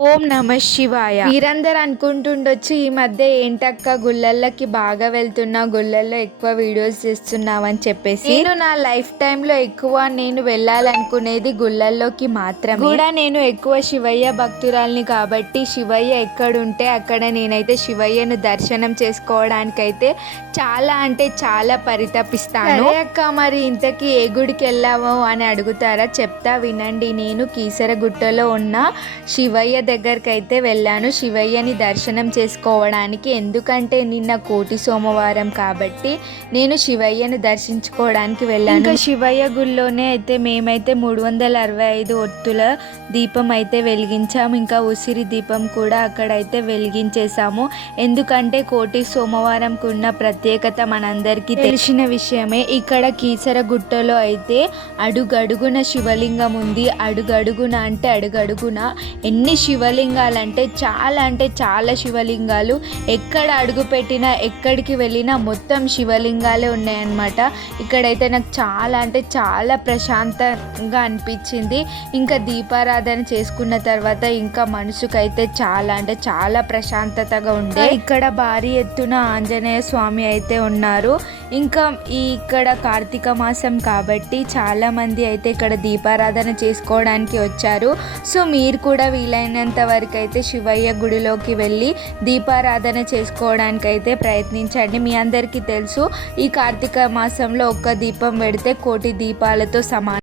ఓం నమ శివాయ. మీరందరూ అనుకుంటుండొచ్చు ఈ మధ్య ఏంటక్క గుళ్ళల్లోకి బాగా వెళ్తున్నా గుళ్ళల్లో ఎక్కువ వీడియోస్ చేస్తున్నావు అని చెప్పేసి. నేను నా లైఫ్ టైంలో ఎక్కువ నేను వెళ్ళాలనుకునేది గుళ్ళల్లోకి మాత్రమే. కూడా నేను ఎక్కువ శివయ్య భక్తురాల్ని కాబట్టి శివయ్య ఎక్కడుంటే అక్కడ నేనైతే శివయ్యను దర్శనం చేసుకోవడానికైతే చాలా అంటే చాలా పరితపిస్తాను. అక్క మరి ఇంతకీ ఏ గుడికి వెళ్ళావు అని అడుగుతారా? చెప్తా వినండి. నేను కీసరగుట్టలో ఉన్న శివయ్య దగ్గరికి అయితే వెళ్ళాను. శివయ్యని దర్శనం చేసుకోవడానికి. ఎందుకంటే నిన్న కోటి సోమవారం కాబట్టి నేను శివయ్యని దర్శించుకోవడానికి వెళ్ళాను. ఇంకా శివయ్య గుళ్ళోనే అయితే మేమైతే మూడు వందల అరవై ఐదు ఒత్తుల దీపం అయితే వెలిగించాము. ఇంకా ఉసిరి దీపం కూడా అక్కడైతే వెలిగించేసాము ఎందుకంటే కోటి సోమవారంకు ఉన్న ప్రత్యేకత మనందరికీ తెలిసిన విషయమే. ఇక్కడ కీసర గుట్టలో అయితే అడుగడుగున శివలింగం ఉంది. అడుగడుగున అంటే అడుగడుగున ఎన్ని శివ శివలింగాలంటే చాలా అంటే చాలా శివలింగాలు. ఎక్కడ అడుగు పెట్టినా ఎక్కడికి వెళ్ళినా మొత్తం శివలింగాలే ఉన్నాయన్నమాట. ఇక్కడైతే నాకు చాలా అంటే చాలా ప్రశాంతంగా అనిపించింది. ఇంకా దీపారాధన చేసుకున్న తర్వాత ఇంకా మనసుకైతే చాలా అంటే చాలా ప్రశాంతతగా ఉండే. ఇక్కడ భారీ ఎత్తున ఆంజనేయ స్వామి అయితే ఉన్నారు. ఇంకా ఈ ఇక్కడ కార్తీక మాసం కాబట్టి చాలామంది అయితే ఇక్కడ దీపారాధన చేసుకోవడానికి వచ్చారు. సో మీరు కూడా వీలైన వీలైనంత వరకు అయితే శివయ్య గుడిలోకి వెళ్ళి దీపారాధన చేసుకోవడానికి అయితే ప్రయత్నించండి. మీ అందరికీ తెలుసు ఈ కార్తీక మాసంలో ఒక్క దీపం పెడితే కోటి దీపాలతో సమానం.